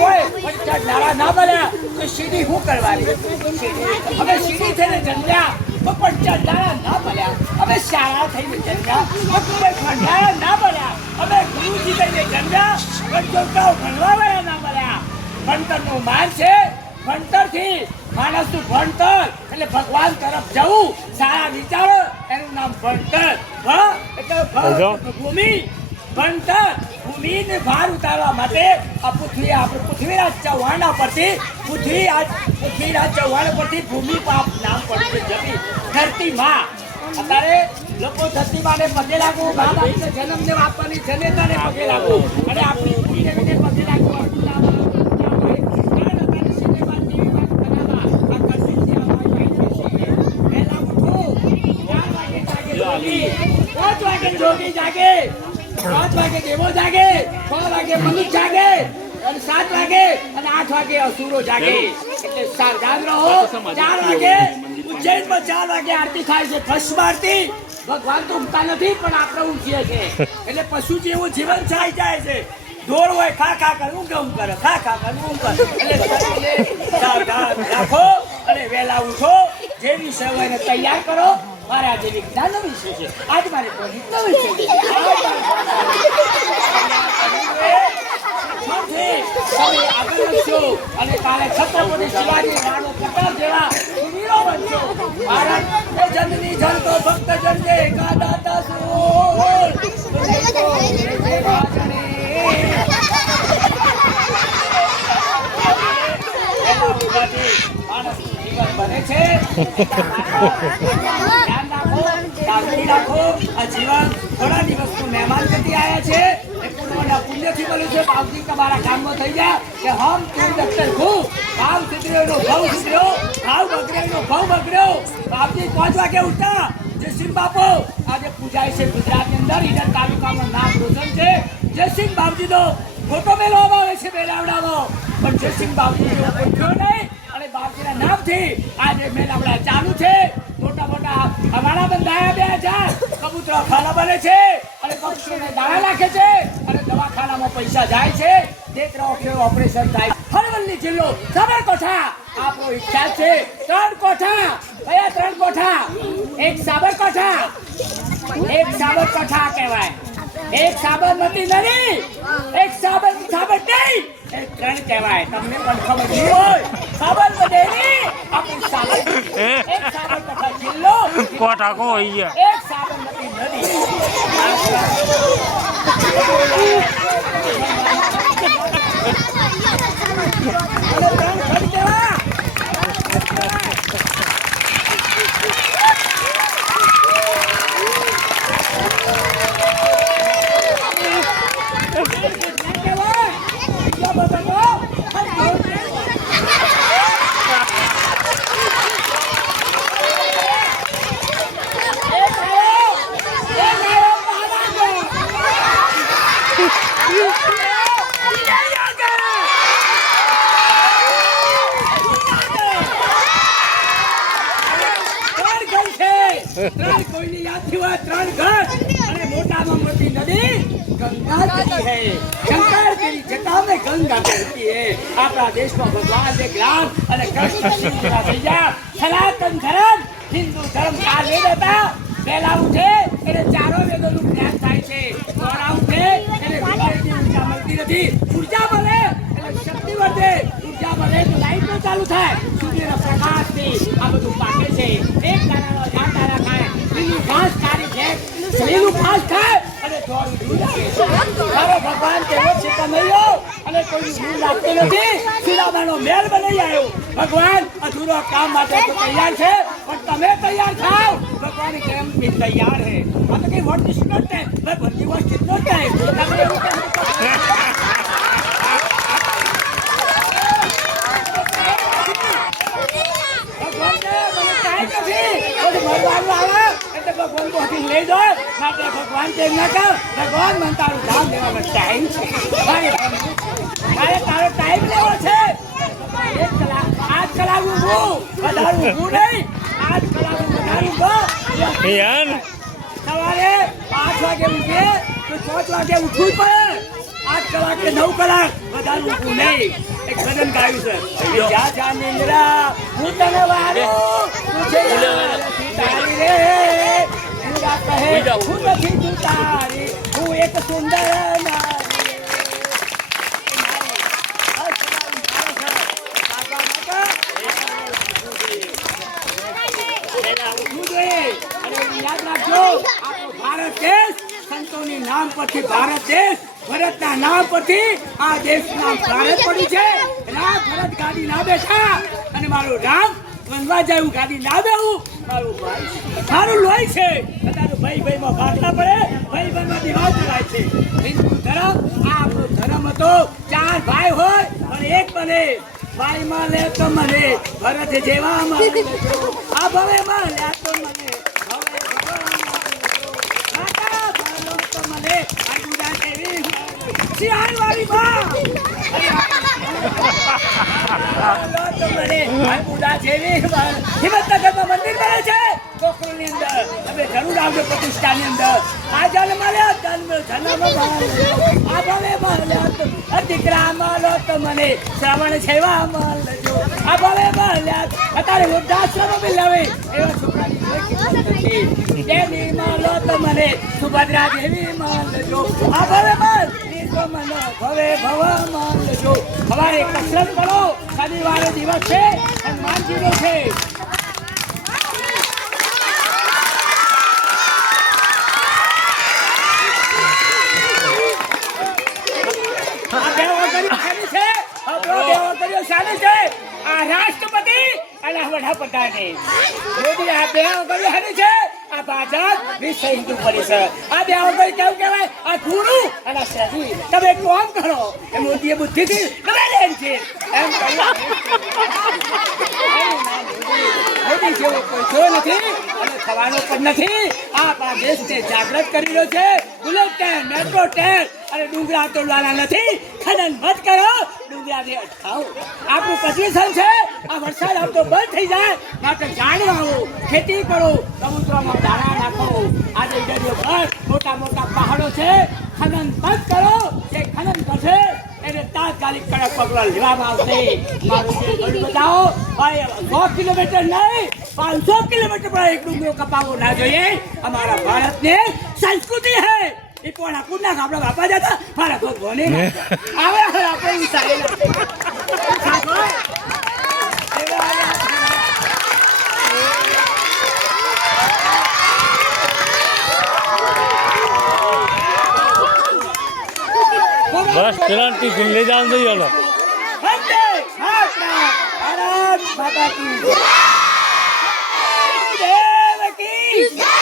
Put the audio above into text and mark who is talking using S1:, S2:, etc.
S1: હોય પણ ચઢનારા ના બન્યા તો સીડી શું કરવાની. હવે સીડી થઈને જન્મ્યા પણ ચઢનારા ના બન્યા હવે શાળા થઈને ઝંડા તો કોઈ ના બન્યા હવે ગુરુજી થઈને ઝંડા પણ છોકરાઓ ભણવા ના બન્યા ભણતરનું માન છે ભણતરથી માણસનું ભણતર એટલે ભગવાન તરફ જવું સારા વિચારો એનું નામ ભણતર. ભ એટલે ભૂમિ ભણતર. ભૂમિને ભાર ઉતારવા માટે આ પૃથ્વી આપણે પૃથ્વીરાજ ચૌહાણ પરથી પૃથ્વી આજ પૃથ્વીરાજ ચૌહાણ પરથી ભૂમિ પાપ નામ પડતી જમી ધરતી માં અત્યારે લોકો ધરતી માને પગે લાગવું મા બાપને જન્મને આપવાની જનેતાને પગે લાગવું અને આપણી ભૂમિને પગે વાગે પાંચ વાગે જોગી જાગે. પાંચ વાગે દેવો જાગે, છ વાગે મનુષ્ય જાગે, અને સાત વાગે અને આઠ વાગે અસુરો જાગે. એટલે સાવધાન રહો. ચાર વાગે ઉજ્જૈનમાં ચાર વાગે આરતી થાય છે, ભસ્મ આરતી. ભગવાન તો ઉગતા નથી, પણ આપણે ઊંઘીએ છે એટલે પશુ જેવું જીવન થાય જાય છે. ઢોર હોય, ખા ખા કરે ઊંઘ ઊંઘ કરે. ખા ખા કર ઊંઘ કરે. એટલે સાવધાન રાખો અને વહેલા ઉઠો. જેવી વિષય તૈયાર કરો. મારે આજે વિજ્ઞાનનો વિષય છે. આજ મારે ગણિતનો વિષય છે તમે આગળ વધશો અને કાલે છત્રપતિ શિવાજી રાણો પ્રતાપ જેવા વીરો બનશો. ભારત એ જનની જન તો ભક્ત જન જે એકાદાતા સોળ તુને તો જે રાજને એના ઉપાથી માણસનું જીવન બને છે. રાખો કાળજી રાખો. આ જીવન થોડા દિવસનું મહેમાન થતી આવ્યા છે. એ પૂર્વના છે. બાપજી તમારા કામમાં થઈ ગયા કે હમ ખૂબ ભાવ સુધર્યો ભાવ સુધર્યો ભાવ બગડ્યો બગડ્યો બાપજી પાંચ વાગે ઉઠતા જયસિંહ બાપુ. આજે પૂજાય છે ગુજરાતની અંદર. ઈડર તાલુકાનું નામ રોશન છે. જયસિંહ બાપજીનો ફોટો મેળવવામાં આવે છે મેળાવડામાં પણ જયસિંહ બાપજી થયો નહીં. અને બાપજીના નામથી આજે મેળાવડા ચાલુ છે મોટા મોટા અમારા બંધાયા બે હજાર કબૂતરો ખાના બને છે. અને પક્ષીઓને દાણા નાખે છે. અને દવાખાનામાં પૈસા જાય છે. દેખ રહો કેવું ઓપરેશન થાય. હરવલ્લી જિલ્લો સાબરકોઠા. આપણો ઈચ્છા છે. ત્રણ કોઠા કયા ત્રણ કોઠા એક સાબરકોઠા. એક સાબરકોઠા કહેવાય. એક સાબરમતી નદી. એક સાબર સાબરમતી એક ત્રણ કહેવાય. તમને પણ ખબર નહીં હોય. સાબરમતી આપણી સાબર એક સાબરકોઠા જિલ્લો.
S2: કોઠા કો
S1: એક સાબરમતી નદી અને ત્રણ ખંડ કેવા ત્રણ કેવા બીજા બધા એક આયો એક આયો મહારાજો ત્રણ કોઈની યાદથી હોય ત્રણ ઘર અને મોટામાં મોટી નદી ગંગા હે શંકરગીરી જતા અમે સનાતન ધર્મ હિન્દુ ધર્મ આ પહેલા ઉઠે, એટલે ચારો વેદોનું જ્ઞાન થાય છે. દોરા ઉઠે, એટલે ઊર્જા મળતી નથી. ઊર્જા મળે, એટલે શક્તિ વધે. ઊર્જા મળે તો લાઈટ નો ચાલુ થાય. સૂર્યના પ્રકાશથી આ બધું પાકે છે. એક દાણાનો ઝાડ તારા ખાય લીલું ઘાસ કાઢી છે. લીલું ઘાસ ખાય, અને દોડું દૂધ આપે ભગવાન કેવો છે કનૈયો અને કોઈ દૂધ આપતો નથી. સુદામાનો મેલ બનાવી આવ્યો. ભગવાન, અધૂરો કામ માટે તો તૈયાર છે, પણ તમે તૈયાર થાવ. ભગવાન કેમ બી તૈયાર હે. આ તો કઈ વોટ ઇઝ નોટ ટાઈમ ભાઈ, બધી વોટ ઇઝ નોટ ટાઈમ ભગવાન કોથી લઈ દો માટે ભગવાન તેમ ના કર. ભગવાન, મને તારું ધામ લેવાનો ટાઈમ છે. મારે તારો ટાઈમ લેવો છે. એક કલાક. આઠ કલાક ઊભું. વધારે ઊભું નહીં. આઠ કલાક વધારે
S2: એ યાર.
S1: સવારે આઠ વાગે ઉઠે તો પાંચ વાગે ઉઠવું પડે. આઠ કલાક કે નવ કલાક વધારે ઊભું નહીં. એક ગાયું છે. નિંદ્રા હું તને વારું તું છે તારી રે. નિંદ્રા કહે હું નથી તું તારી. હું એક સુંદર નારી રે. આ તમારું મારો છે. બાપા બાપા પહેલા ઉઠવું જોઈએ અને યાદ રાખજો આપણો ભારત દેશ નામ પરથી ભારત દેશ, ભરતના નામ પરથી આ દેશનું નામ ભારત પડ્યું છે. રામ ભરત ગાડી ના બેઠા અને મારું રામ વનવા જવું ગાડી ના બેવું મારું ભાઈ મારું લોહી છે. તારું ભાઈ ભાઈમાં ભાગલા પડે. ભાઈ ભાઈમાં દિવાલ ચલાય છે. હિન્દુ ધર્મ, આ આપણો ધર્મ હતો. ચાર ભાઈ હોય અને એક બને. ભાઈ માલે તો મને. ભરત જેવા માલે આ ભવે માલ્યા તો મને ભવે ભગવાન માલ્યો. રાજા ભાલો તો મને આજુદા જેવી ભાલો આજુદા જેવી માલે. હિંમતનગરમાં મંદિર બને છે ગોકુળની અંદર. તમે જરૂર આવજો પ્રતિષ્ઠાની અંદર. આ જન્મ લ્યો જન્મ જન્મ. આ તો આ દીકરા માલો તો મને. શ્રાવણ છેવા માલજો આ માલ્યા. અત્યારે વૃદ્ધાશ્રમ બી લાવે એવા છોકરાની દેવી માલો તો મને સુભદ્રા દેવી માલજો આ ભવે માલ તો મને ભવે ભવ માલજો સવારે કસરત કરો. શનિવારે દિવસ છે. હનુમાનજીનો છે. રાષ્ટ્રપતિ અને વડાપ્રધાને. મોદી આ બે કર્યું છે? આ ભાજપ વિશ્વ હિન્દુ પરિષદ આ બે વગરી કેવું કહેવાય? આ ગુરુ અને તમે કોમ કરો? મોદીએ બુદ્ધિથી લેન છે નથી અને પણ નથી. આ દેશને જાગૃત કરી રહ્યો છે. બુલેટ ટ્રેન મેટ્રો ટ્રેન અને ડુંગરા તો લાલા નથી. ખનન મત કરો. ડુંગરાને અટકાવો આપણું પચીસન છે, આ વરસાદ આવતો બંધ થઈ જાય. માટે જાણવા આવો, ખેતી કરો, સમુદ્રમાં દાણા નાખો. આજે દરિયો ભર મોટા મોટા પહાડો છે. ખનન બંધ કરો. જે ખનન કરશે, એને તાત્કાલિક કડક પગલાં લેવામાં આવશે. મારું ઘડી બતાવો ભાઈ સો કિલોમીટર નહીં, પાંચસો કિલોમીટર પર એક ડુંગરો કપાવો ના જોઈએ. અમારા સંસ્કૃતિ હે. એ કોના કુના આપણા બાપા જતા? મારા ભગવાને આવે આપણે આવ્યા.
S2: બસ લઈ જવાનું થઈ ગયો
S1: વંદે ભારત માતા કી જય.